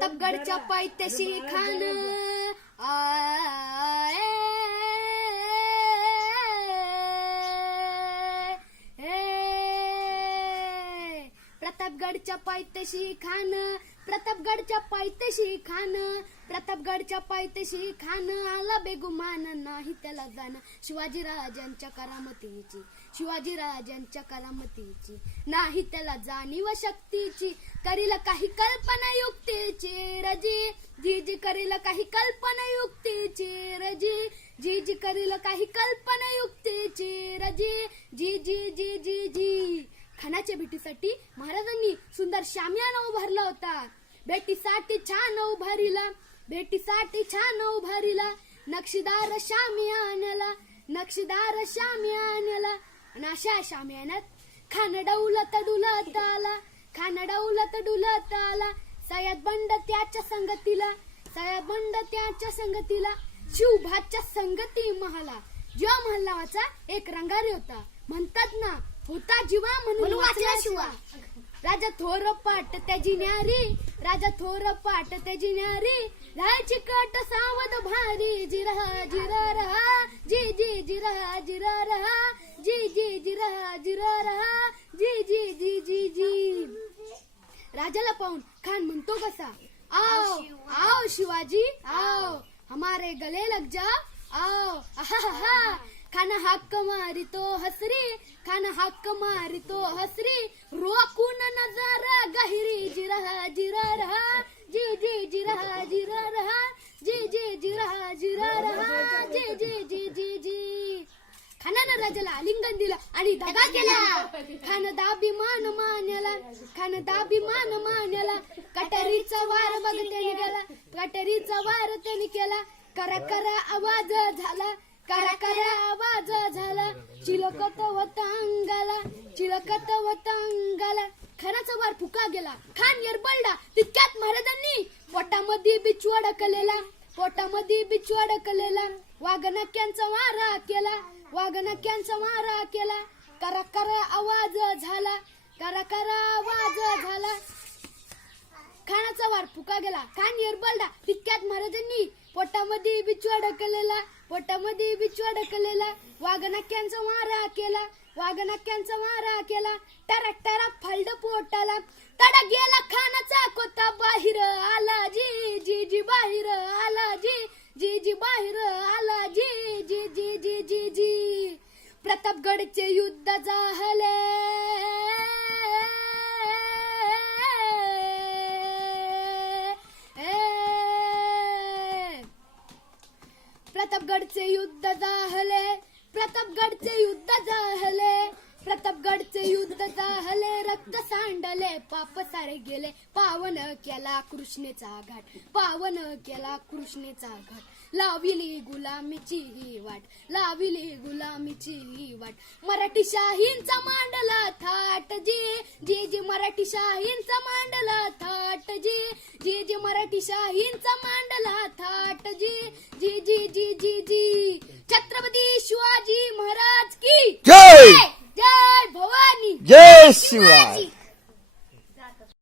प्रतापगडच्या पायथ्याशी खान प्रतापगडच्या पायथ्याशी खान प्रतापगडच्या पायथ्याशी खान प्रतापगडच्या पायथ्याशी खान आला बेगुमान नाही त्याला जाण शिवाजीराजांच्या करामतीची शिवाजीराजांच्या करामतीची नाही त्याला जाणीव शक्तीची करील काही कल्पना युक्तीची रजी जी जी करील काही कल्पना युक्तीची रजी जी जी करील काही कल्पना युक्तीची रजी जी जी जी जी जी खानाच्या भेटीसाठी महाराजांनी सुंदर शामियाना उभारला होता. भेटीसाठी छान उभारिला भेटीसाठी छान उभारिला नक्षीदार शामियानाला नक्षीदार शामियानाला आणि अशा शामियानात खान डौलत डुलत आला खान डौलत डुलत आला सय्यद बंड त्याच्या संगतीला सय्यद बंड त्याच्या संगतीला शिवभाच्या संगती महाला जीवा महल नावाचा एक रंगारी होता. म्हणतात ना होता जीवा म्हणून वाचला शिवा. राजा थोर पाट त्याची न्यारी राजा थोर पाट त्याची न्यारी राहायची कट सावध भारी जिरा जिरा रहा जी जी जिरा जिरा रहा जी जी जिरा जिरा रहा जी जी जी जी जी. राजाला पाहून खान म्हणतो कसा आओ आओ शिवाजी आओ हमारे गले लग जाओ आओ आहा खान हक्क मारी तो हसरी खान हक्क मारी तो हसरी रोकून नजारा गहिरी जिरा जिरा रहा जी जी जिरा जिरा रहा जी जी जिरा जिरा रहा जी जी जी जी जी. खानानं राजाला आलिंगन दिलं आणि दगा केला. खान दाभिमान मान्याला खान दाभिमान मान्याला कटरीचा वार बघ त्याने गेला कटरीचा वार त्याने केला. करा करा आवाज झाला करा करा आवाज झाला चिलकत होता अंगाला चिलकत होता अंगाला. खानाचा वार फुका गेला. खान येरबळला तितक्यात महाराजांनी पोटामध्ये बिच्छू अडकलेला पोटामध्ये बिच्छू अडकलेला वाघनक्यांचा मारा केला वाघनक्यांचा मारा केला. करा करा आवाज झाला करा करा आवाज झाला. खानाचा वार फुका गेला. खान येरबळला तितक्यात महाराजांनी पोटामध्ये बिच्छू अडकलेला पोटामध्ये बिच्छू अडकलेला वाघनक्यांचा मारा केला वाघनक्यांचा मारा केला. टरक टरक फालड पोटाला तडा गेला खानाचा कोता बाहेर आला जी जी जी बाहेर आला जी जी जी बाहेर आला जी जी जी जी जी जी. प्रतापगडचे युद्ध झाले प्रतापगडचे युद्ध झाले प्रतापगडचे युद्ध झाले प्रतापगडचे युद्ध झाले रक्त सांडले पाप सारे गेले पावन केला कृष्णेचा घाट पावन केला कृष्णेचा घाट. लाविली गुलामीची ही वाट लाविली गुलामीची ही वाट मराठी शाहींचा मांडला थाट जी जी जी मराठी शाहींचा मांडला थाट जी जी जी मराठी शाहींचा मांडला थाट जी जी जी जी जी जी. छत्रपती शिवाजी महाराज की जय जय भवानी जय शिवराय.